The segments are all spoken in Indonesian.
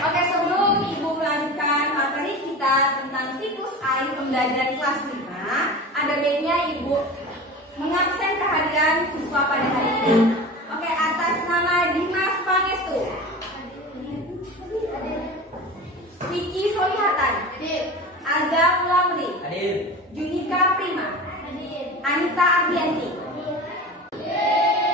Oke, sebelum Ibu melanjutkan materi kita tentang siklus air pembelajaran kelas 5, ada baiknya Ibu mengabsen kehadiran siswa pada hari ini. Oke, atas nama Dimas Pangestu, Vicky Solihatan, Azam Lamri, Junika Prima, Anita Ardianti.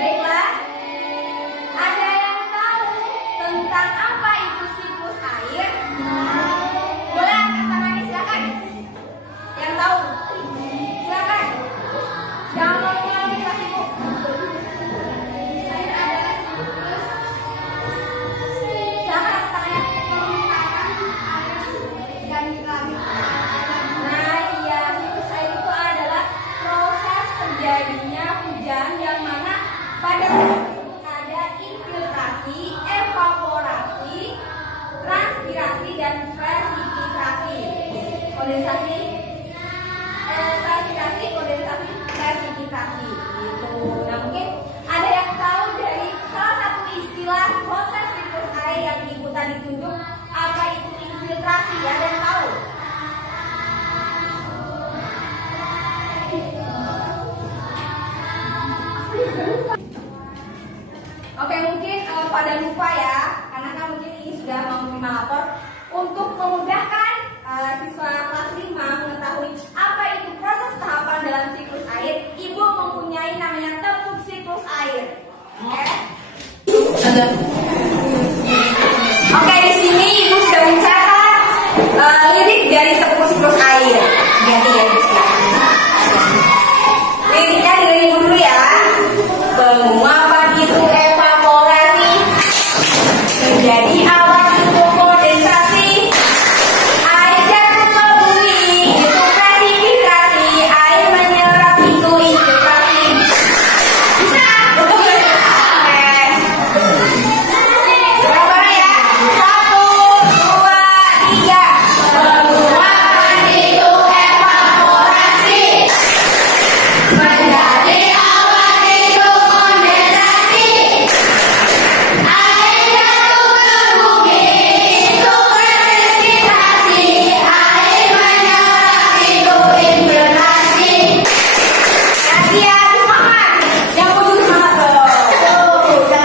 Baiklah, ada yang tahu tentang apa itu siklus air? Boleh angkat tangannya, silakan. Yang tahu, silakan. Jangan mengulangi kelas Ibu. Silakan angkat tangannya. Nah, iya, siklus air itu adalah proses terjadinya hujan yang mana pada ada infiltrasi, evaporasi, transpirasi, dan presipitasi. Kondensasi, transpirasi, kondensasi, presipitasi. Gitu. Nah, mungkin ada yang tahu dari salah satu istilah proses siklus air yang Ibu tadi tunjuk, apa itu infiltrasi? Ada yang tahu? Oke, mungkin pada lupa ya, karena kan mungkin ini sudah mau menerima lapor. Untuk memudahkan siswa kelas 5 mengetahui apa itu proses tahapan dalam siklus air, Ibu mempunyai namanya tepuk siklus air. Oke? Oke, di sini Ibu sudah mencatat lirik dari tepuk siklus air. Ganti ya, Ibu silakan. Liriknya dari Ibu dulu ya. Penguapan itu evaporasi, menjadi awan itu kondensasi, air jatuh ke bumi itu presipitasi, air menyerap itu infiltrasi. Bisa? Betul ya? Berapa ya? 1, 2, 3. Penguapan itu evaporasi, menjadi awan itu kondensasi, air jatuh ke bumi itu presipitasi, air menyerap itu infiltrasi. Kasih ya, semangat. Yang butuh semangat dong.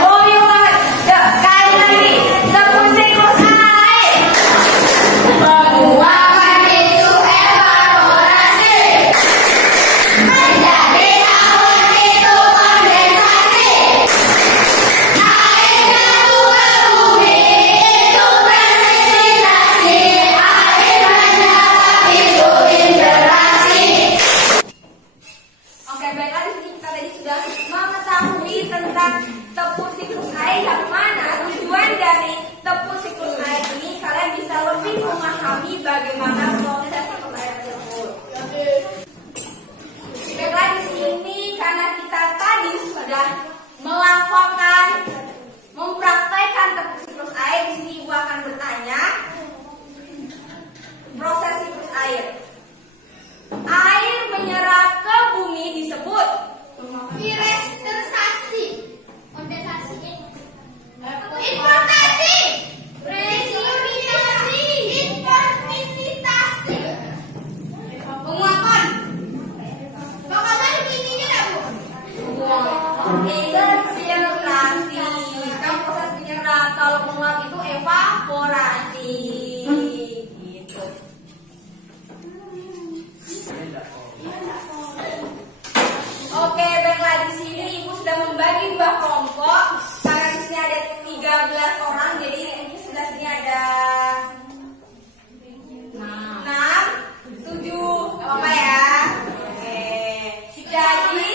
Oh, yuk banget. Yuk, sekali lagi. Tepuk siklus air. Penguapan itu evaporasi, menjadi awan itu kondensasi, air jatuh ke bumi itu presipitasi, air menyerap itu infiltrasi. Oke, baiklah, di sini kita tadi sudah mengetahui tentang tepuk siklus air, yang mana tujuan dari tepuk siklus air ini kalian bisa lebih memahami bagaimana proses siklus air tersebut. Baiklah, di sini karena kita tadi sudah melakukan, mempraktekkan tepuk siklus air, di sini Ibu akan bertanya proses siklus air. Air menyerap ke bumi disebut histerisasi, kondensasi, importasi, presipitasi, infiltrasi, penguapan. Bakal balik ininya enggak, Bu? Infiltrasi. Kan proses menyerap, kalau menguap itu evaporasi. Gitu. Oke, baiklah, di sini Ibu sudah membagi dua kelompok. Karena di sini ada 13 orang, jadi di sebelah sini ada 6, 7, apa ya? Oke. Jadi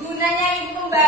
gunanya Ibu membagi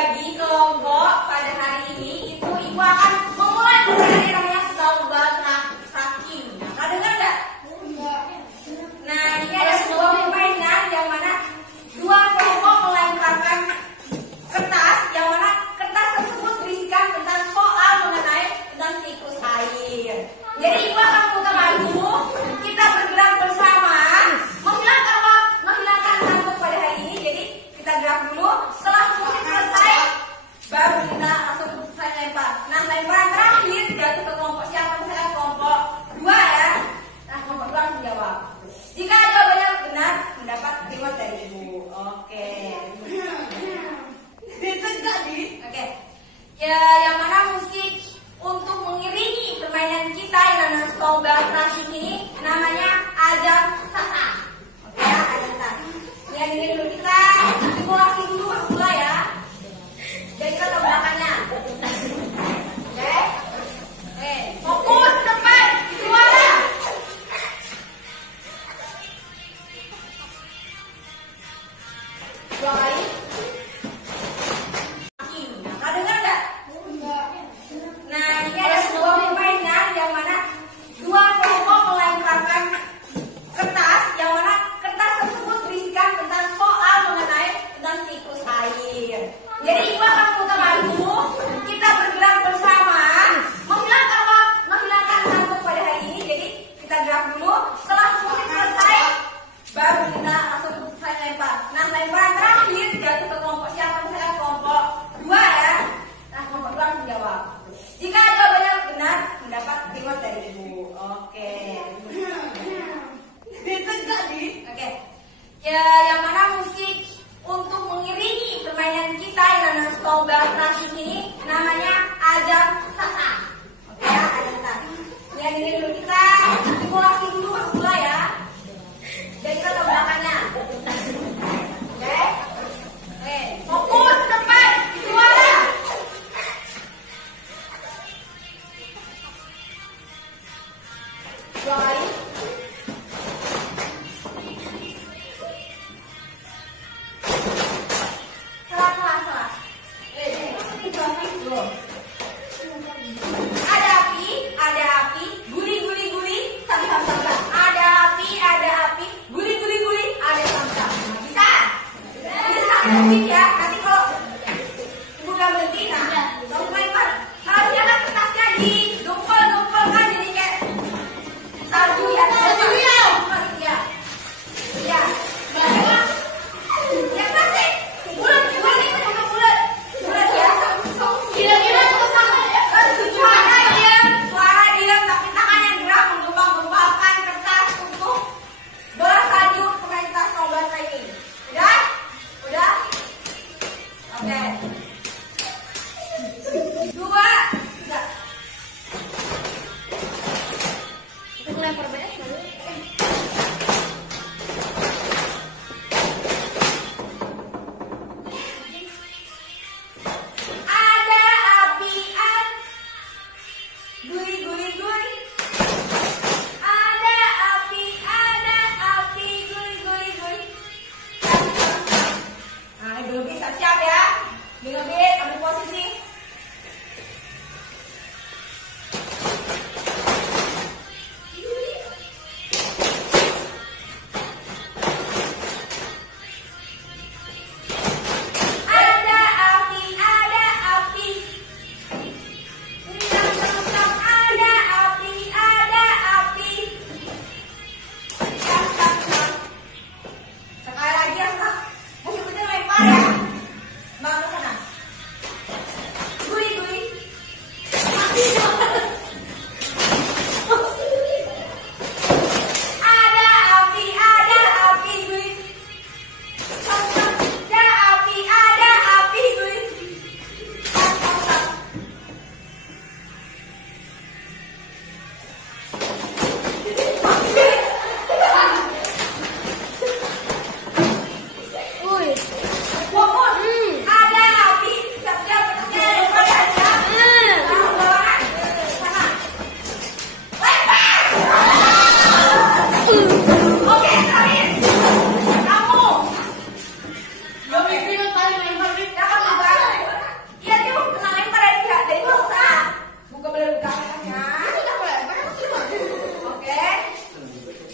Ya, yang mana musik untuk mengiringi permainan kita yang namanya Snowball Racing ini namanya Ajang Sasa. Oke ya, Ajang Sasa. Ya, ini dulu kita simulasi dulu mulai ya. Jadi kita tahu belakangnya. Oke. Oke, fokus ke depan, suara. Dua kali. Nanti ya, nanti kalau ibu nggak berhenti, nah, kamu main kan, harusnya kan kertasnya digumpal-gumpal kan, jadi kayak salju ya, salju ya, ya, ya, ya pasti, bulat ya, kira-kira suara diam, tapi tangannya gerak menggempal-gempalkan kertas untuk bola salju komunitas Snowball Training, udah? Udah? Oke. 2, 3. Kita lempar banyak dulu. Ada apian. Guri-guri-guri. Ada api, guri-guri-guri. Nah, belum bisa siap ya. Bingung-bingung, ambil posisi. Ada api. Ada api. Sekali lagi ya, musik putar lempar ya. Bang ke sana. Guri-guri. Ada api, guri. Ada api, guri. Ada api, siap-siap kertasnya lempar ya, siap. Lawan, sana. Lempar. Oke, terakhir. Kamu. Oke. Jangan lempar. Iya, dia mau kena lempar dari bawah sana. Buka belakangnya. Oke.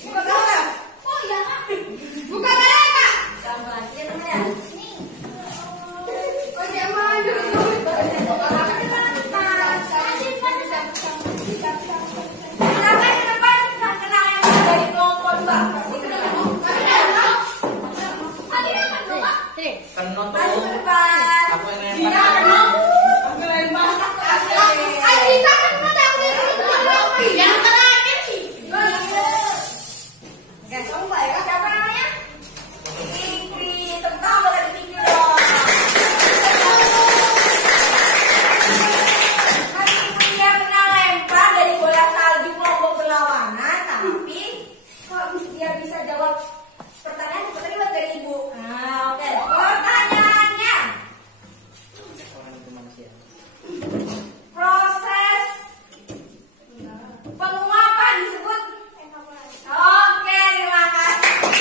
Buka belakang. Oh iya, Kak. Buka belakang. Jangan, ini temennya. Proses penguapan disebut. Oke, terima kasih.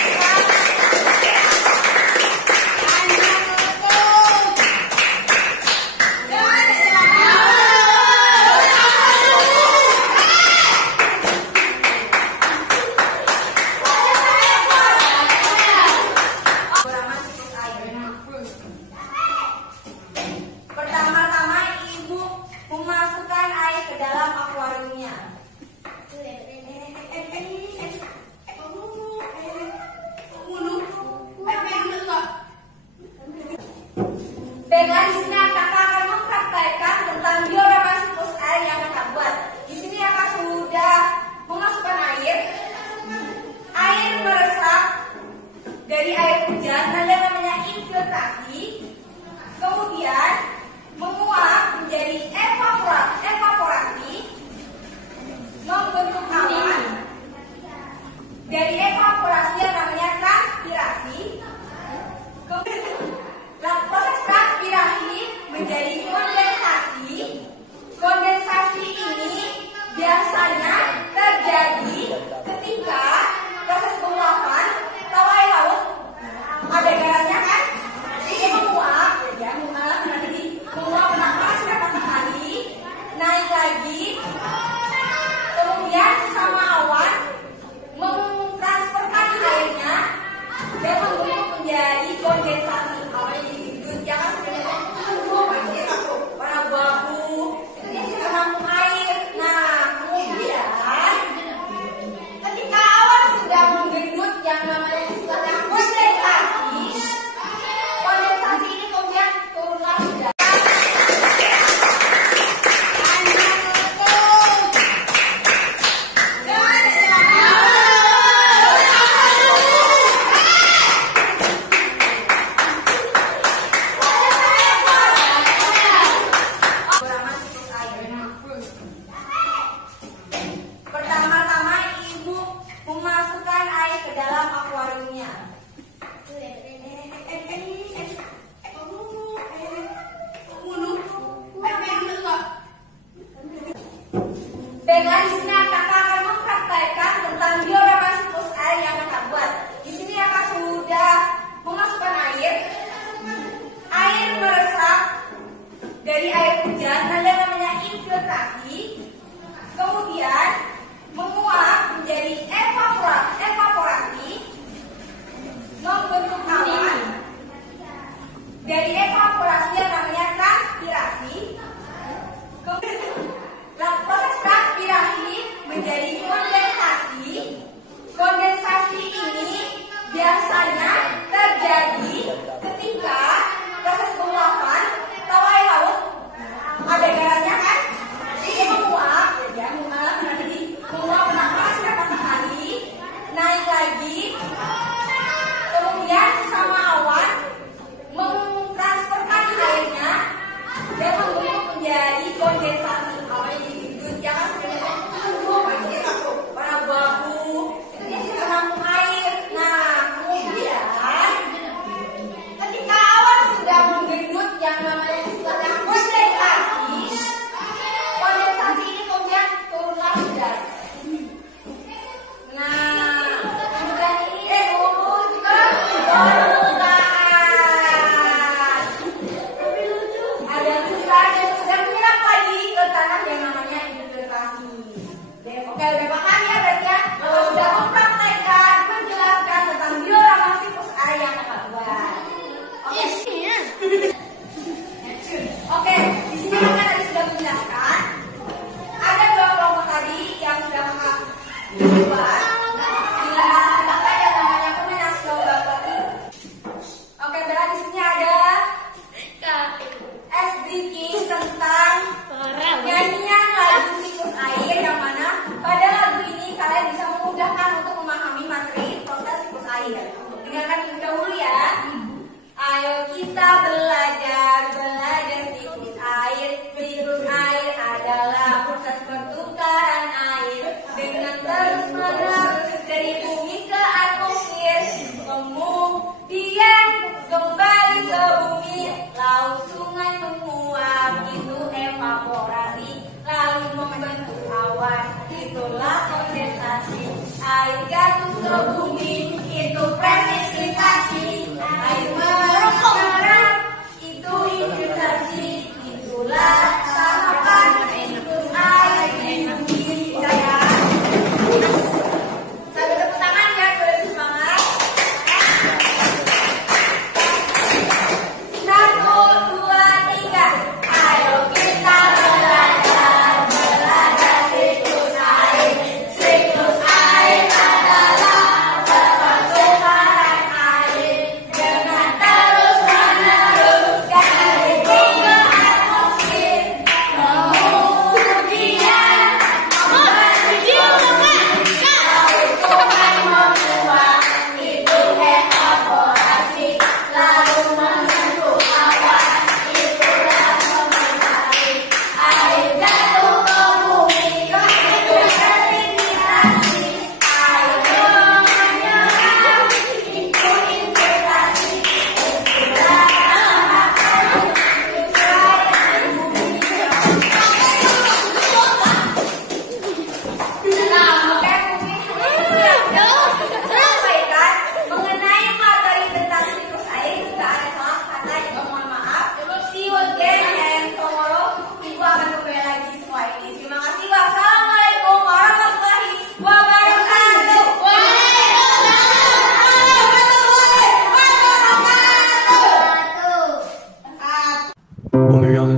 dari air hujan ada namanya infiltrasi, kemudian menguap menjadi evaporasi, membentuk awan. Dari evaporasi yang namanya transpirasi, proses transpirasi menjadi kondensasi. Kondensasi ini biasanya terjadi ketika proses penguapan tahu air laut ada garamnya kan? Dia menguap, ya menguap panas berapa kali, naik lagi, kemudian sama awan mentransferkan airnya dan membentuk menjadi kondensasi. Awalnya jadi gendut, ya kan? Warna abu-abu, itu dia menampung air. Nah, kemudian ketika awan sudah menggendut yang namanya istilahnya kondensasi, kondensasi ini kemudian turunlah udara. Pertama-tama ibu memasukkan air ke dalam akuariumnya. Baiklah, di sini kakak akan mempraktekkan tentang diorama siklus air yang kakak buat. Di sini kakak sudah memasukkan air meresap dari air hujan ada namanya infiltrasi, kemudian menguap menjadi evaporasi, membentuk awan. Dari evaporasi yang namanya transpirasi, proses transpirasi menjadi kondensasi. Kondensasi ini biasanya terjadi ketika proses penguapan tahu air laut ada garamnya kan? Dia menguap, ya menguap panas berapa kali, naik lagi, kemudian sama awan mentransferkan airnya dan membentuk menjadi kondensasi. Awalnya jadi gendut, ya kan? Warna abu-abu, itu dia menampung air. Nah, kemudian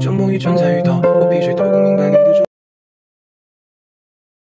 就沐浴穿在鱼头，我比谁都更明白你的